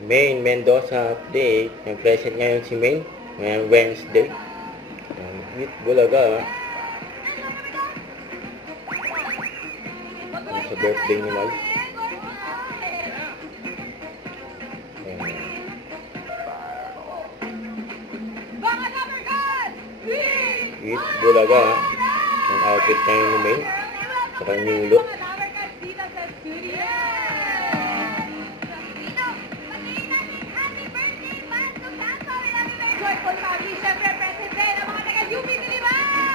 Maine Mendoza update. Nag-present ngayon si Maine. Ngayong Wednesday. Hit Bulaga. Sa birthday ni Mal. Hit Bulaga. Ang outfit ngayon ni Maine. Saka new look.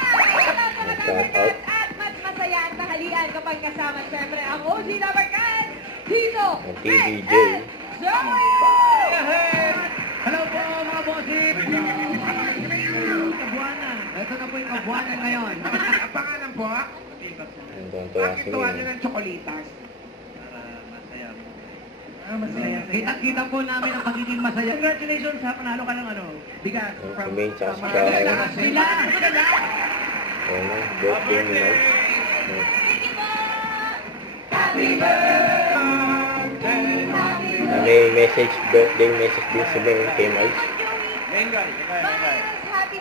Shout out. At mas masaya at kahalian kapag kasama siyempre ang OG Labarkan dito. Ang TBJ. Hello po mga bossip! Kabuanan. Ito na po yung kabuanan ngayon. Ang pangalan po? Ang tuwa si Bakit tuwa niyo Maine. ng tsokolitas? Masaya. Kita-kita po namin ang pagiging masaya. Congratulations ha, panalo ka ng ano, bigas. Si Maine tsaka si from- Chara. Sila! Ayun na, birthday ni Mal. May message, birthday message din si Maine kay Miles.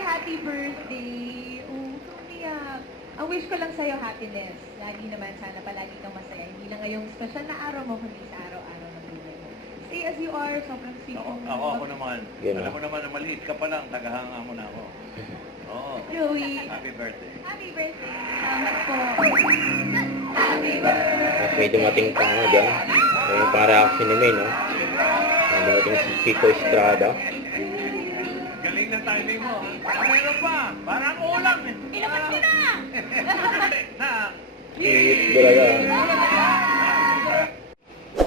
Happy birthday. Oh, tumiyak. Ang wish ko lang sa'yo happiness. Lagi naman sana palagi kang masaya. Hindi lang ngayong special na araw mo, kundi sa araw-araw na buhay mo. Stay as you are. Sobrang sweet mo. Ako naman. Yan, Alam ah. mo naman na maliit ka pa lang, tagahanga mo na ako. Oo. Joey. Happy birthday. Happy birthday. Salamat po. At may dumating pa nga dyan. Yung pang-reaction ni Maine, no? May dumating si Kiko Estrada. Galing ng timing mo. Meron pa. Parang ulam eh. Ilabas mo na! Na. Hit Bulaga.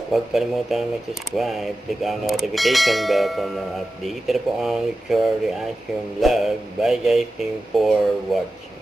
Huwag kalimutan mag-subscribe. Click ang notification bell for more update. Ito po ang Richard Reaction Vlog. Bye guys. Thank you for watching.